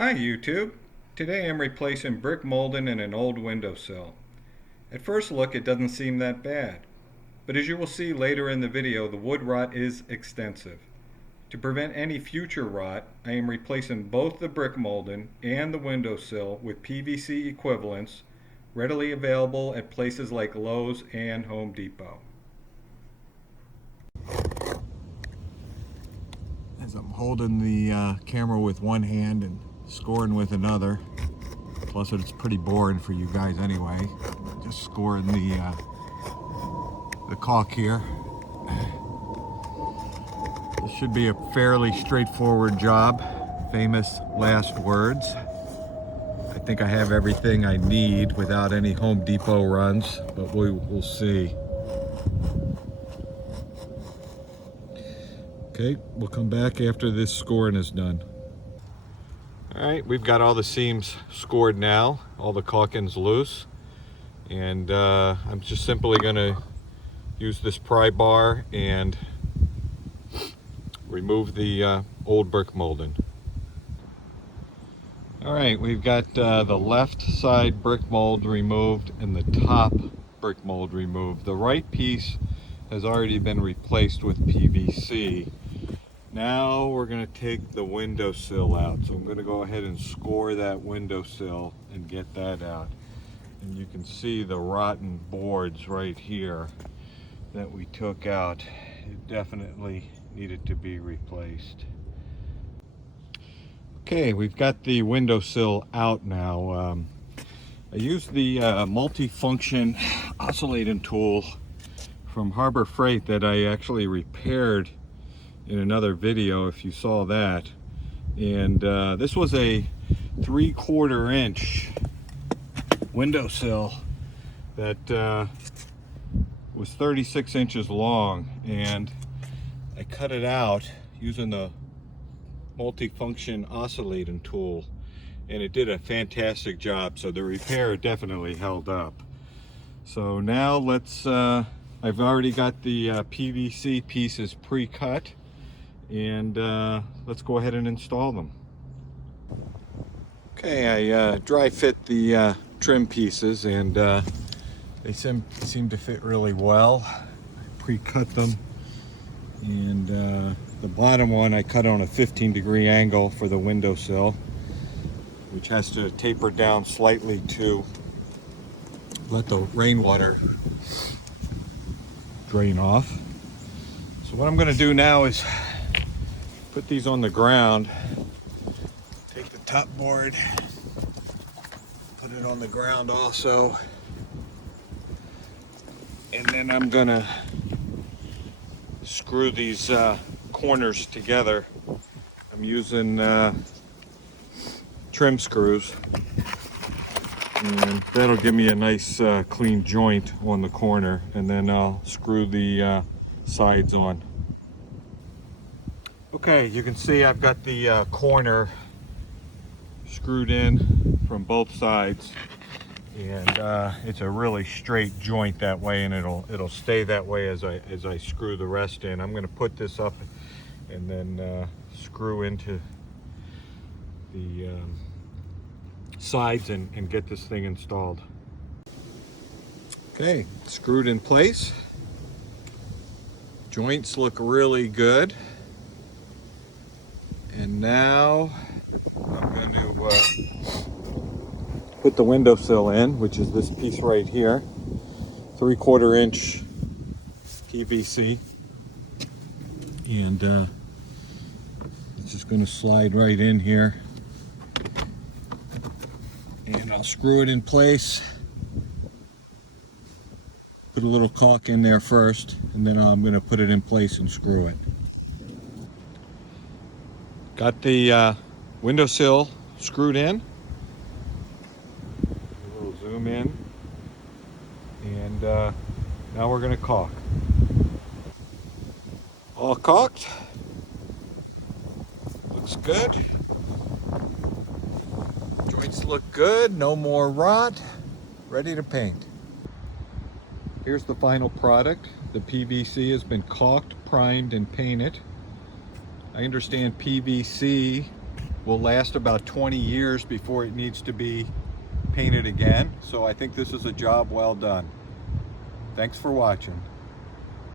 Hi YouTube! Today I'm replacing brick molding in an old windowsill. At first look it doesn't seem that bad, but as you will see later in the video the wood rot is extensive. To prevent any future rot, I am replacing both the brick molding and the windowsill with PVC equivalents readily available at places like Lowe's and Home Depot. As I'm holding the camera with one hand and scoring with another, plus it's pretty boring for you guys anyway, just scoring the caulk here. This should be a fairly straightforward job. Famous last words. I think I have everything I need without any Home Depot runs, but we'll see. Okay, we'll come back after this scoring is done. All right, we've got all the seams scored now, all the caulking's loose, and I'm just simply gonna use this pry bar and remove the old brick molding. All right, we've got the left side brick mold removed and the top brick mold removed. The right piece has already been replaced with PVC. Now we're going to take the windowsill out. So I'm going to go ahead and score that windowsill and get that out. And you can see the rotten boards right here that we took out. It definitely needed to be replaced. Okay, we've got the windowsill out now. I used the multi-function oscillating tool from Harbor Freight that I actually repaired in another video, if you saw that. And this was a 3/4 inch windowsill that was 36 inches long, and I cut it out using the multi-function oscillating tool, and it did a fantastic job. So the repair definitely held up. So now let's I've already got the PVC pieces pre-cut, and let's go ahead and install them. Okay, I dry fit the trim pieces, and they seem to fit really well. I pre-cut them, and the bottom one I cut on a 15-degree angle for the windowsill, which has to taper down slightly to let the rainwater drain off. So what I'm going to do now is put these on the ground. Take the top board, put it on the ground also, and then I'm going to screw these corners together. I'm using trim screws, and that'll give me a nice clean joint on the corner, and then I'll screw the sides on. Okay, you can see I've got the corner screwed in from both sides, and it's a really straight joint that way, and it'll stay that way as I screw the rest in. I'm going to put this up and then screw into the sides and get this thing installed. Okay, screwed in place. Joints look really good. And now I'm going to put the windowsill in, which is this piece right here, 3/4 inch PVC, and it's just going to slide right in here, and I'll screw it in place. Put a little caulk in there first, and then I'm going to put it in place and screw it. Got the windowsill screwed in. A little zoom in, and now we're going to caulk. All caulked. Looks good. Joints look good. No more rot. Ready to paint. Here's the final product. The PVC has been caulked, primed, and painted. I understand PVC will last about 20 years before it needs to be painted again. So I think this is a job well done. Thanks for watching.